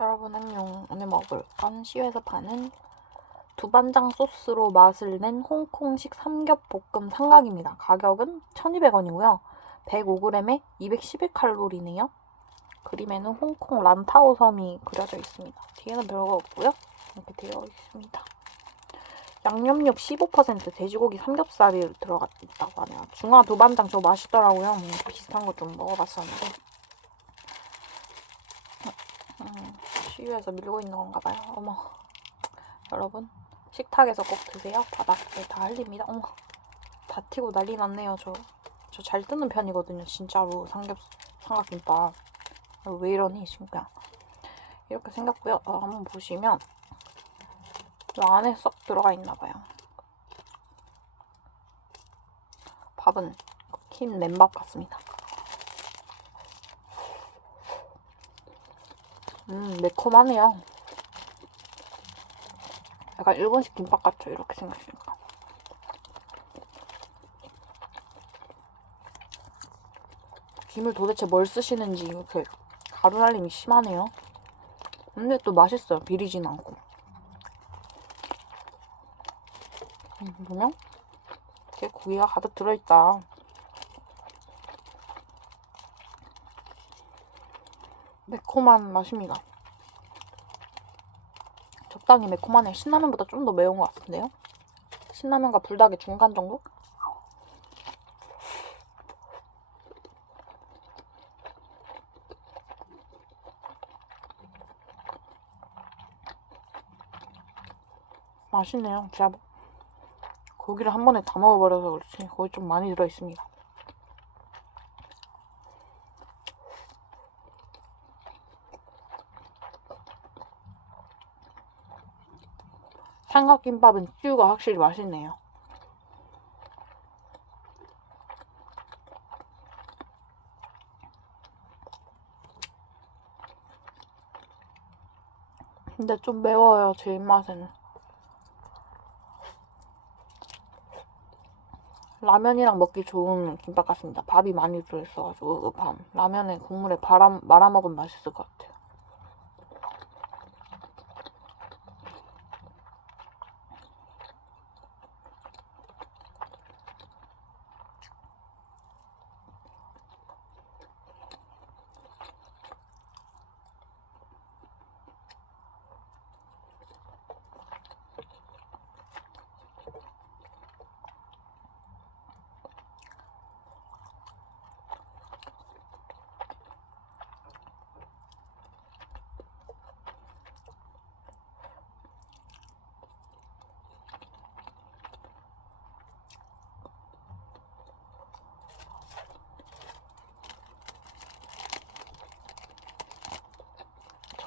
여러분 안녕. 오늘 먹을 건 시외에서 파는 두반장 소스로 맛을 낸 홍콩식 삼겹볶음 삼각입니다. 가격은 1200원이고요. 105g에 211칼로리네요. 그림에는 홍콩 란타오 섬이 그려져 있습니다. 뒤에는 별거 없고요. 이렇게 되어 있습니다. 양념육 15% 돼지고기 삼겹살이 들어가 있다고 하네요. 중화 두반장 저거 맛있더라고요. 음, 비슷한 거 좀 먹어봤었는데. 음, 시유에서 밀고 있는 건가 봐요. 어머. 여러분, 식탁에서 꼭 드세요. 바닥에 다 흘립니다. 어머. 다 튀고 난리 났네요. 저, 저 잘 뜨는 편이거든요. 진짜로. 삼겹, 삼각김밥. 어, 왜 이러니, 지금 이렇게 생겼고요. 어, 한번 보시면 이 안에 썩 들어가 있나 봐요. 밥은 흰 맨밥 같습니다. 음, 매콤하네요. 약간 일본식 김밥 같죠? 이렇게 생겼으니까. 김을 도대체 뭘 쓰시는지 이렇게 가루 날림이 심하네요. 근데 또 맛있어요. 비리진 않고. 음, 보면 이렇게 고기가 가득 들어있다. 매콤한 맛입니다. 적당히 매콤하네. 신라면보다 좀 더 매운 것 같은데요? 신라면과 불닭의 중간 정도? 맛있네요. 제가 고기를 한 번에 다 먹어버려서 그렇지 거기 좀 많이 들어있습니다. 삼각김밥은 찌우가 확실히 맛있네요. 근데 좀 매워요, 제 입맛에는. 라면이랑 먹기 좋은 김밥 같습니다. 밥이 많이 들어있어가지고 그 밥. 라면에 국물에 말아먹으면 맛있을 것 같아요.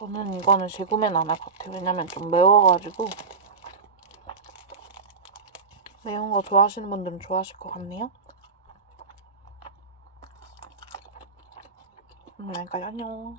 저는 이거는 재구매는 안 할 것 같아요. 왜냐면 좀 매워가지고 매운 거 좋아하시는 분들은 좋아하실 것 같네요. 음, 그러니까 안녕.